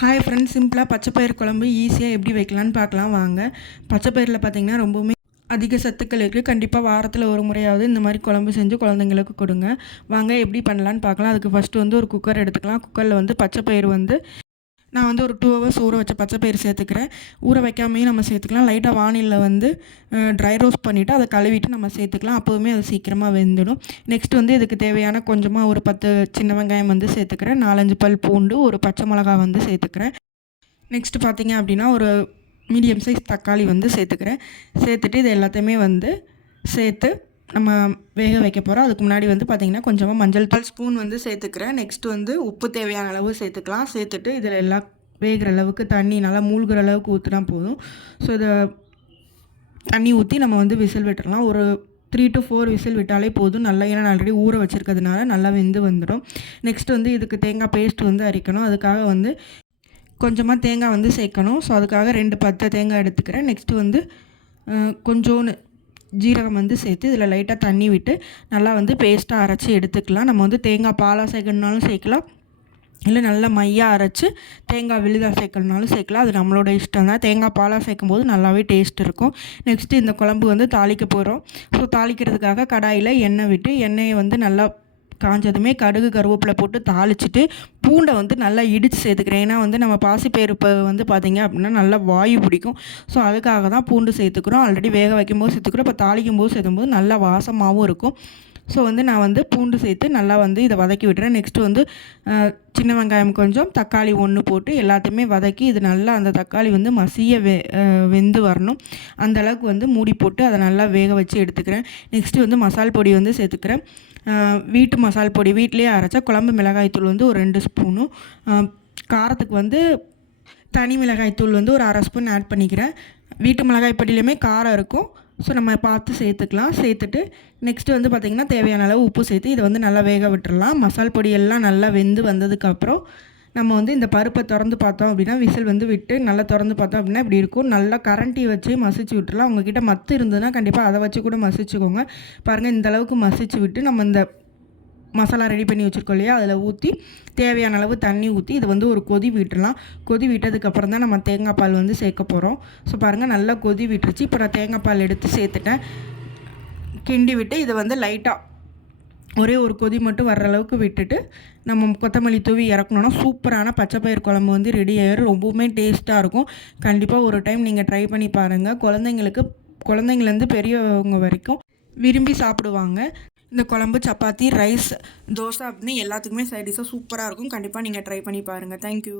Hi friends, சிம்பிளாக பச்சைப்பயிறு குழம்பு ஈஸியாக எப்படி வைக்கலான்னு பார்க்கலாம் வாங்க. பச்சைப்பயிரில் பார்த்திங்கன்னா ரொம்பவுமே அதிக சத்துக்கள் இருக்குது. கண்டிப்பாக வாரத்தில் ஒரு முறையாவது இந்த மாதிரி குழம்பு செஞ்சு குழந்தைங்களுக்கு கொடுங்க. வாங்க எப்படி பண்ணலான்னு பார்க்கலாம். அதுக்கு ஃபஸ்ட்டு வந்து ஒரு குக்கர் எடுத்துக்கலாம். குக்கரில் வந்து பச்சைப்பயிறு வந்து நான் வந்து ஒரு 2 ஹவர்ஸ் ஊற வச்ச பச்சைப்பயிறு சேர்த்துக்கிறேன். ஊற வைக்காமையும் நம்ம சேர்த்துக்கலாம். லைட்டாக வானிலில் வந்து ட்ரை ரோஸ்ட் பண்ணிவிட்டு அதை கழுவிட்டு நம்ம சேர்த்துக்கலாம். அப்போவுமே அது சீக்கிரமாக வெந்துடும். நெக்ஸ்ட் வந்து இதுக்கு தேவையான கொஞ்சமாக ஒரு 10 சின்ன வெங்காயம் வந்து சேர்த்துக்கிறேன். 4-5 பல் பூண்டு, ஒரு பச்சை மிளகா வந்து சேர்த்துக்கிறேன். நெக்ஸ்ட்டு பார்த்திங்க அப்படின்னா ஒரு மீடியம் சைஸ் தக்காளி வந்து சேர்த்துக்கிறேன். சேர்த்துட்டு இது எல்லாத்தையுமே வந்து சேர்த்து நம்ம வேக வைக்க போகிறோம். அதுக்கு முன்னாடி வந்து பார்த்திங்கன்னா கொஞ்சமாக மஞ்சள் தூள் ஸ்பூன் வந்து சேர்த்துக்கிறேன். நெக்ஸ்ட்டு வந்து உப்பு தேவையான அளவு சேர்த்துக்கலாம். சேர்த்துட்டு இதில் எல்லாம் வேகிற அளவுக்கு தண்ணி நல்லா மூழ்கிற அளவுக்கு ஊற்றினா போதும். ஸோ இதை தண்ணி ஊற்றி நம்ம வந்து விசில் விட்டுடலாம். ஒரு 3 to 4 விசில் விட்டாலே போதும். நல்லா, ஏன்னா ஆல்ரெடி ஊற வச்சுருக்கிறதுனால நல்லா வெந்து வந்துடும். நெக்ஸ்ட் வந்து இதுக்கு தேங்காய் பேஸ்ட் வந்து அரைக்கணும். அதுக்காக வந்து கொஞ்சமாக தேங்காய் வந்து சேர்க்கணும். ஸோ அதுக்காக 2 பத்தை தேங்காய் எடுத்துக்கிறேன். நெக்ஸ்ட்டு வந்து கொஞ்சோன்னு ஜீரகம் வந்து சேர்த்து இதில் லைட்டாக தண்ணி விட்டு நல்லா வந்து பேஸ்ட்டாக அரைச்சி எடுத்துக்கலாம். நம்ம வந்து தேங்காய் பாலாக சேர்க்கணுனாலும் சேர்க்கலாம், இல்லை நல்லா மையாக அரைச்சி தேங்காய் விழுதாக சேர்க்கணுனாலும் சேர்க்கலாம். அது நம்மளோட இஷ்டம் தான். தேங்காய் பாலாக சேர்க்கும் போது நல்லாவே டேஸ்ட் இருக்கும். நெக்ஸ்ட்டு இந்த குழம்பு வந்து தாளிக்க போகிறோம். ஸோ தாளிக்கிறதுக்காக கடாயில் எண்ணெய் விட்டு எண்ணெயை வந்து நல்லா காஞ்சதுமே கடுகு கருவேப்பிலை போட்டு தாளிச்சிட்டு பூண்டை வந்து நல்லா இடித்து சேர்த்துக்கிறேன். ஏன்னா வந்து நம்ம பாசிப்பயிறு வந்து பார்த்திங்க அப்படின்னா நல்லா வாயு பிடிக்கும். ஸோ அதுக்காக தான் பூண்டு சேர்த்துக்கிறோம். ஆல்ரெடி வேக வைக்கும்போது சேர்த்துக்கிறோம். இப்போ தாளிக்கும் போது சேர்த்தும்போது நல்லா வாசமாகவும் இருக்கும். ஸோ வந்து நான் வந்து பூண்டு சேர்த்து நல்லா வந்து இதை வதக்கி விட்டுறேன். நெக்ஸ்ட்டு வந்து சின்ன வெங்காயம் கொஞ்சம், தக்காளி 1 போட்டு எல்லாத்தையுமே வதக்கி இது நல்லா அந்த தக்காளி வந்து மசிய வெந்து வரணும். அந்த அளவுக்கு வந்து மூடி போட்டு அதை நல்லா வேக வச்சு எடுத்துக்கிறேன். நெக்ஸ்ட்டு வந்து மசால் பொடி வந்து சேர்த்துக்கிறேன். வீட்டு மசால் பொடி, வீட்டிலே அரைச்சா குழம்பு மிளகாய்த்தூள் வந்து ஒரு 2 ஸ்பூனும், காரத்துக்கு வந்து தனி மிளகாய்த்தூள் வந்து ஒரு 1/2 ஸ்பூன் ஆட் பண்ணிக்கிறேன். வீட்டு மிளகாய் பொடியிலையுமே காரம் இருக்கும். ஸோ நம்ம பார்த்து சேர்த்துக்கலாம். சேர்த்துட்டு நெக்ஸ்ட்டு வந்து பார்த்திங்கன்னா தேவையான அளவு உப்பு சேர்த்து இதை வந்து நல்லா வேக விட்டுறலாம். மசால் பொடியெல்லாம் நல்லா வெந்து வந்ததுக்கப்புறம் நம்ம வந்து இந்த பருப்பை திறந்து பார்த்தோம் அப்படின்னா, விசில் வந்து விட்டு நல்லா திறந்து பார்த்தோம் அப்படின்னா இப்படி இருக்கும். நல்லா கரண்டி வச்சு மசிச்சு விட்டுறலாம். உங்ககிட்ட மத்து இருந்ததுன்னா கண்டிப்பாக அதை வச்சு கூட மசிச்சுக்கோங்க. பாருங்கள், இந்த அளவுக்கு மசிச்சு விட்டு நம்ம இந்த மசாலா ரெடி பண்ணி வச்சுருக்கோம் இல்லையா, அதில் ஊற்றி தேவையான அளவு தண்ணி ஊற்றி இதை வந்து ஒரு கொதி விட்டுடலாம். கொதி விட்டதுக்கப்புறம் தான் நம்ம தேங்காய் பால் வந்து சேர்க்க போகிறோம். ஸோ பாருங்கள், நல்லா கொதி விட்டுருச்சு. இப்போ நான் தேங்காய் பால் எடுத்து சேர்த்துட்டேன். கிண்டி விட்டு இதை வந்து லைட்டாக ஒரே ஒரு கொதி மட்டும் வர்ற அளவுக்கு விட்டுட்டு நம்ம கொத்தமல்லி தூவி இறக்கணுன்னா சூப்பரான பச்சைப்பயிறு குழம்பு வந்து ரெடி ஆகிடும். ரொம்பவுமே டேஸ்ட்டாக இருக்கும். கண்டிப்பாக ஒரு டைம் நீங்கள் ட்ரை பண்ணி பாருங்கள். குழந்தைங்கலேருந்து பெரியவங்க வரைக்கும் விரும்பி சாப்பிடுவாங்க. இந்த குழம்பு சப்பாத்தி, ரைஸ், தோசை அப்படின்னு எல்லாத்துக்குமே சைட் டிஷ்ஷாக சூப்பராக இருக்கும். கண்டிப்பாக நீங்கள் ட்ரை பண்ணி பாருங்கள். தேங்க்யூ.